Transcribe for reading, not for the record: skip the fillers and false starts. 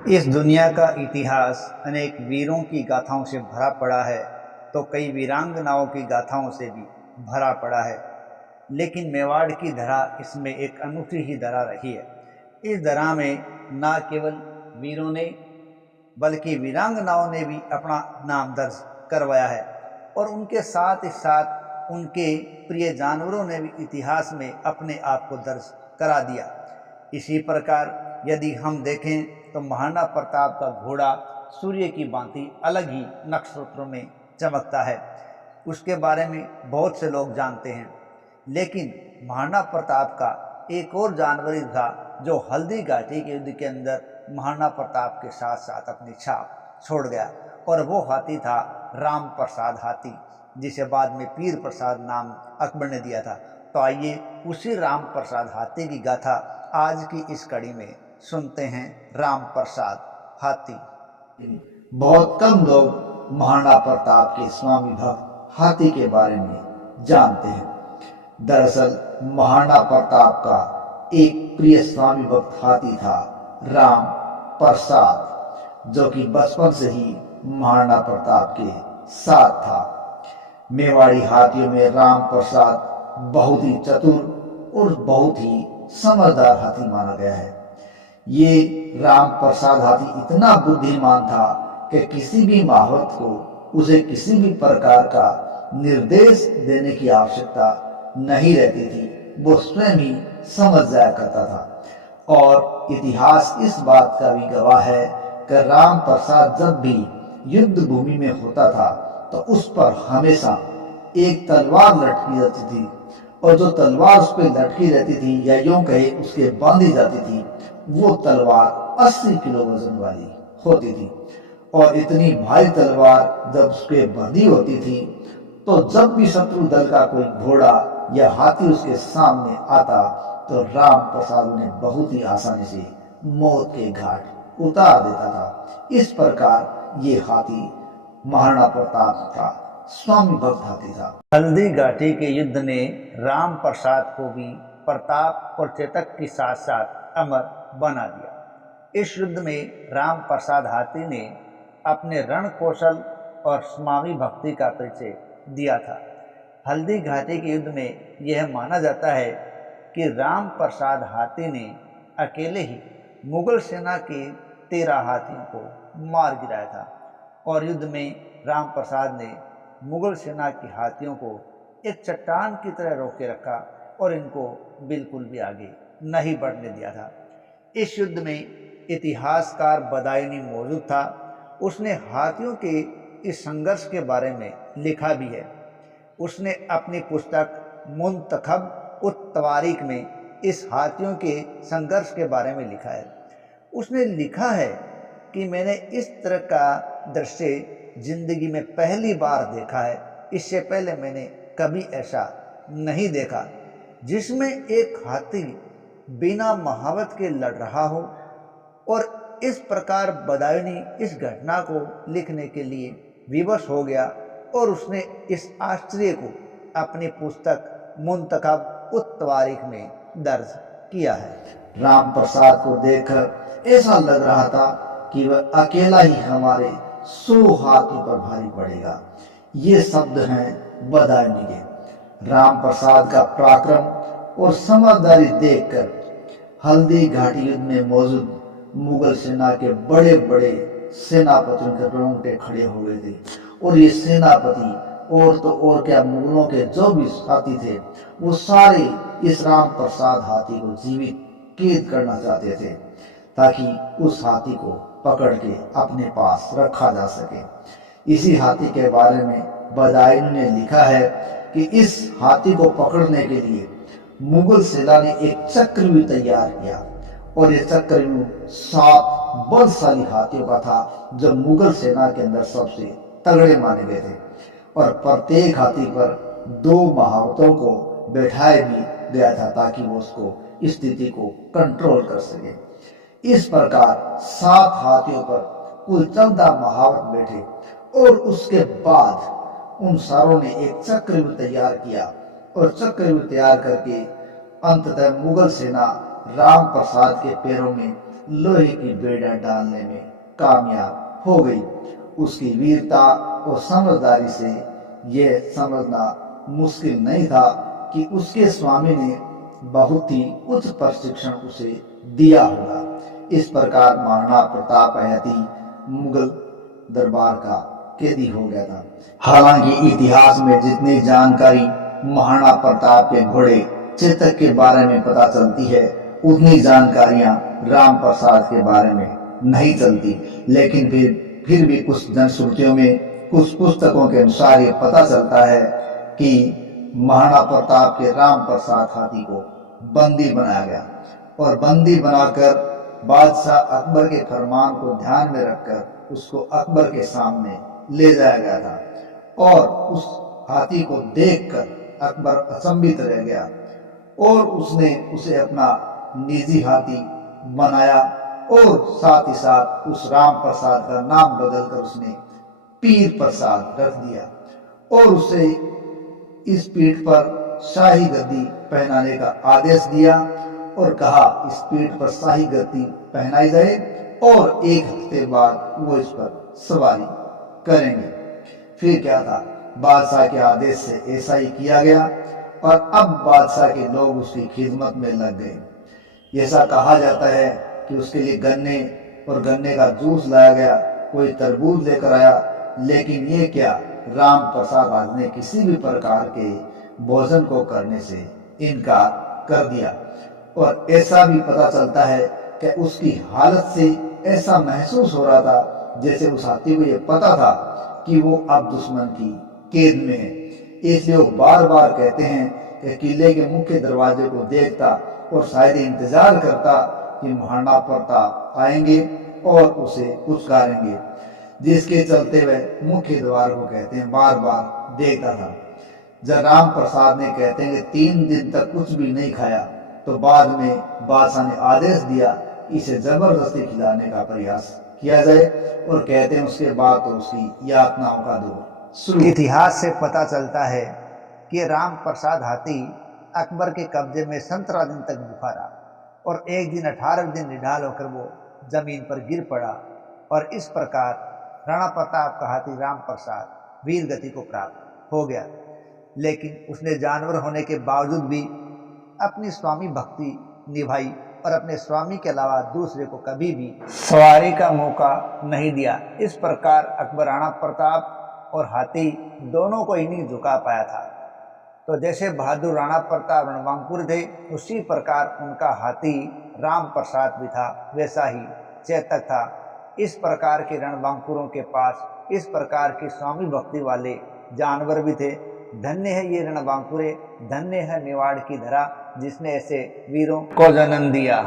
इस दुनिया का इतिहास अनेक वीरों की गाथाओं से भरा पड़ा है, तो कई वीरांगनाओं की गाथाओं से भी भरा पड़ा है। लेकिन मेवाड़ की धरा इसमें एक अनूठी ही धरा रही है। इस धरा में न केवल वीरों ने बल्कि वीरांगनाओं ने भी अपना नाम दर्ज करवाया है, और उनके साथ ही साथ उनके प्रिय जानवरों ने भी इतिहास में अपने आप को दर्ज करा दिया। इसी प्रकार यदि हम देखें तो महाराणा प्रताप का घोड़ा सूर्य की भांति अलग ही नक्षत्रों में चमकता है। उसके बारे में बहुत से लोग जानते हैं, लेकिन महाराणा प्रताप का एक और जानवर था जो हल्दी घाटी के युद्ध के अंदर महाराणा प्रताप के साथ साथ अपनी छाप छोड़ गया, और वो हाथी था राम प्रसाद हाथी, जिसे बाद में पीर प्रसाद नाम अकबर ने दिया था। तो आइए उसी राम प्रसाद हाथी की गाथा आज की इस कड़ी में सुनते हैं। राम प्रसाद हाथी। बहुत कम लोग महाराणा प्रताप के स्वामी भक्त हाथी के बारे में जानते हैं। दरअसल महाराणा प्रताप का एक प्रिय स्वामी भक्त हाथी था राम प्रसाद, जो कि बचपन से ही महाराणा प्रताप के साथ था। मेवाड़ी हाथियों में राम प्रसाद बहुत ही चतुर और बहुत ही समझदार हाथी माना गया है। ये राम प्रसाद हाथी इतना बुद्धिमान था कि किसी भी महावत को उसे किसी भी प्रकार का निर्देश देने की आवश्यकता नहीं रहती थी, वो स्वयं ही समझ जाया करता था। और इतिहास इस बात का भी गवाह है कि राम प्रसाद जब भी युद्ध भूमि में होता था तो उस पर हमेशा एक तलवार लटकी रहती थी, और जो तलवार उस पर लटकी रहती थी या यूं कहे उसके बांधी जाती थी, वो तलवार 80 किलो वजन वाली होती थी। और इतनी भारी तलवार जब उसके बंधी होती थी तो जब भी शत्रु दल का कोई घोड़ा या हाथी उसके सामने आता तो राम प्रसाद उन्हें बहुत ही आसानी से मौत के घाट उतार देता था। इस प्रकार ये हाथी महाराणा प्रताप का स्वामी भक्त हाथी था। हल्दी घाटी के युद्ध ने राम प्रसाद को भी प्रताप और चेतक के साथ साथ अमर बना दिया। इस युद्ध में राम प्रसाद हाथी ने अपने रण कौशल और स्वामी भक्ति का परिचय दिया था। हल्दी घाटी के युद्ध में यह माना जाता है कि राम प्रसाद हाथी ने अकेले ही मुगल सेना के 13 हाथियों को मार गिराया था, और युद्ध में राम प्रसाद ने मुगल सेना के हाथियों को एक चट्टान की तरह रोके रखा और इनको बिल्कुल भी आगे नहीं बढ़ने दिया था। इस युद्ध में इतिहासकार बदायूनी मौजूद था। उसने हाथियों के इस संघर्ष के बारे में लिखा भी है। उसने अपनी पुस्तक मुंतखब उत तवारीख में इस हाथियों के संघर्ष के बारे में लिखा है। उसने लिखा है कि मैंने इस तरह का दृश्य जिंदगी में पहली बार देखा है। इससे पहले मैंने कभी ऐसा नहीं देखा जिसमें एक हाथी बिना महावत के लड़ रहा हो। और इस प्रकार बदायूनी इस घटना को लिखने के लिए विवश हो गया, और उसने इस आश्चर्य को अपनी पुस्तक मुंतखब उत तवारीख में दर्ज किया है। राम प्रसाद को देखकर ऐसा लग रहा था कि वह अकेला ही हमारे 100 हाथी पर भारी पड़ेगा। ये शब्द हैं बदायूनी के। राम प्रसाद का पराक्रम और समझदारी देखकर हल्दी घाटी युद्ध में मौजूद मुगल सेना के बड़े बड़े सेनापतियों के रोंगटे खड़े हो गए थे। और ये सेनापति और तो और क्या, मुगलों के जो भी हाथी थे वो सारे इस राम प्रसाद हाथी को जीवित कैद करना चाहते थे, ताकि उस हाथी को पकड़ के अपने पास रखा जा सके। इसी हाथी के बारे में बदायूनी ने लिखा है कि इस हाथी को पकड़ने के लिए मुगल सेना ने एक चक्रव्यूह तैयार किया, और ये चक्रव्यूह 7 बलशाली हाथियों का था जो मुगल सेना के अंदर सबसे तगड़े माने गए थे। और प्रत्येक हाथी पर 2 महावतों को बैठाया भी गया था ताकि वो उसको स्थिति को कंट्रोल कर सके। इस प्रकार 7 हाथियों पर कुल 14 महावत बैठे, और उसके बाद उन सारों ने एक चक्रव्यूह तैयार किया, और चक्रव्यूह तैयार करके अंततः मुगल सेना राम प्रसाद के पैरों में लोहे की बेड़ा डालने में कामयाब हो गई। उसकी वीरता और समझदारी से यह समझना मुश्किल नहीं था कि उसके स्वामी ने बहुत ही उच्च प्रशिक्षण उसे दिया होगा। इस प्रकार महाराणा प्रताप हयाती मुगल दरबार का कैदी हो गया था। हालांकि इतिहास में जितनी जानकारी महाराणा प्रताप के घोड़े चेतक के बारे में पता चलती है, उतनी जानकारियां राम प्रसाद के बारे में नहीं चलती। लेकिन फिर भी कुछ जनश्रुतियों में, कुछ पुस्तकों के अनुसार ये पता चलता है कि महाराणा प्रताप के राम प्रसाद हाथी को बंदी बनाया गया और बंदी बनाकर बादशाह अकबर के फरमान को ध्यान में रखकर उसको अकबर के सामने ले जाया गया था। और उस हाथी को देखकर अकबर अचंभित रह गया और उसने उसे अपना निजी हाथी बनाया और साथ ही साथ उस राम प्रसाद का नाम बदलकर उसने पीर प्रसाद रख दिया और उसे इस पीठ पर शाही गद्दी पहनाने का आदेश दिया और कहा इस पीठ पर शाही गद्दी पहनाई जाए और 1 हफ्ते बाद वो इस पर सवारी करेंगे। फिर क्या था, बादशाह के आदेश से ऐसा ही किया गया और अब बादशाह के लोग उसकी खिदमत में लग गए। ऐसा कहा जाता है कि उसके लिए गन्ने और गन्ने का जूस लाया गया, कोई तरबूज लेकर आया, लेकिन ये क्या, राम प्रसाद आज ने किसी भी प्रकार के भोजन को करने से इनकार कर दिया। और ऐसा भी पता चलता है कि उसकी हालत से ऐसा महसूस हो रहा था जैसे उस हाथी को ये पता था कि वो अब दुश्मन की कैद में है। इसलिए वो बार बार कहते हैं कि किले के मुख्य दरवाजे को देखता और शायद इंतजार करता कि महाराणा प्रताप आएंगे और उसे पुचकारेंगे, जिसके चलते वह मुख्य द्वार को कहते हैं बार बार देखता था। जब राम प्रसाद ने कहते हैं कि 3 दिन तक कुछ भी नहीं खाया, तो बाद में बादशाह ने आदेश दिया इसे जबरदस्ती खिलाने का प्रयास किया जाए और कहते हैं उसके बाद तो उसकी यातनाओं का दौर शुरू। इतिहास से पता चलता है कि राम प्रसाद हाथी अकबर के कब्जे में 17 दिन तक भूखा रहा और एक दिन 18 दिन निढाल होकर वो जमीन पर गिर पड़ा और इस प्रकार राणा प्रताप का हाथी राम प्रसाद वीर गति को प्राप्त हो गया। लेकिन उसने जानवर होने के बावजूद भी अपनी स्वामी भक्ति निभाई और अपने स्वामी के अलावा दूसरे को कभी भी सवारी का मौका नहीं दिया। इस प्रकार अकबर राणा प्रताप और हाथी दोनों को ही नहीं झुका पाया था। तो जैसे बहादुर राणा प्रताप रणबांकुर थे, उसी प्रकार उनका हाथी राम प्रसाद भी था, वैसा ही चेतक था। इस प्रकार के रणबांकुरों के पास इस प्रकार की स्वामी भक्ति वाले जानवर भी थे। धन्य है ये रणबांकुरे, धन्य है मेवाड़ की धरा जिसने ऐसे वीरों को जन्म दिया।